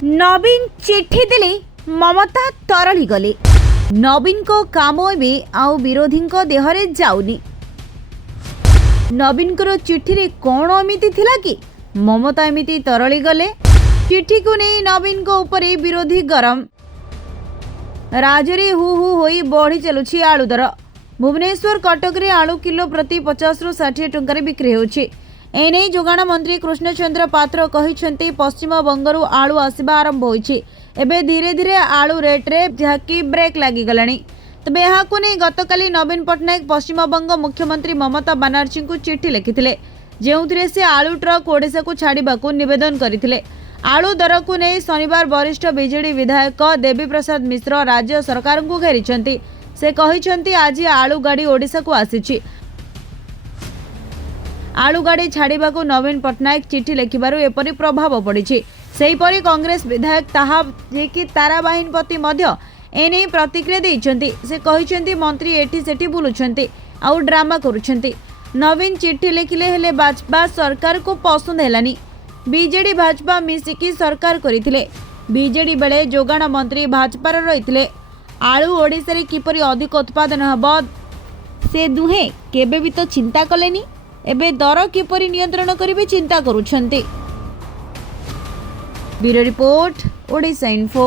नवीन चिट्ठी देले ममता तरली गले। नवीन को काम एबे आउ विरोधी देहरे जाउनी। नवीन को चिट्ठी रे कौन एमिति थिला कि ममता एमिति तरली गले। चिट्ठी को नहीं नवीन को ऊपर विरोधी गरम। राज्य हु हु होई बढ़ी चलुछि आलू दर। भुवनेश्वर कटक रे आलू किलो प्रति 50 रु 60 टंका बिक्री होछि। एने जोगाण मंत्री कृष्णचंद्र पात्र कहिसेंती पश्चिम बंगरू आलू आसवा आरंभ होइछि। एबे धीरे धीरे आलू रेट रे झाकी ब्रेक लागि गलानी। तबे एहाकु नै गतकाली नवीन पटनायक पश्चिम बंग मुख्यमंत्री ममता बनर्जी को चिट्ठी लिखिथिले, जेउथिरे से आलू ट्रक ओडिशा को छाड़िबाकू निवेदन करथिले। आलू दर को नै शनिवार वरिष्ठ बीजेडी विधायक देवी प्रसाद मिश्र राज्य सरकार को घेरिछंती। से कहिछंती आज आलू गाड़ी ओडिशा को आसीछि। आलू गाड़ी छाड़िबाकू नवीन पटनायक चिट्ठी लिखिबारु एपरि प्रभाव पड़िछि। सेहीपरि कांग्रेस विधायक ताहा जेकि ताराबाहिन पति मध्य एने प्रतिक्रिया दैछंती। से कहिछंती मंत्री एठी सेठी बुलुछंती आउ ड्रामा करूछंती। नवीन चिट्ठी लिखिले हेले भाजपा सरकार को पसंद हेलानी। बीजेडी भाजपा मिसिकी सरकार करिथिले। बीजेडी बेले जोगाण मंत्री भाजपा रहिथिले। आलू ओडिसा रे किपरि अधिक उत्पादन हबो से दुहे केबे भी तो चिंता कलेनी। एबे दर किपरि नियंत्रण करिवे चिंता करूछंती। Bureau report Odisha info.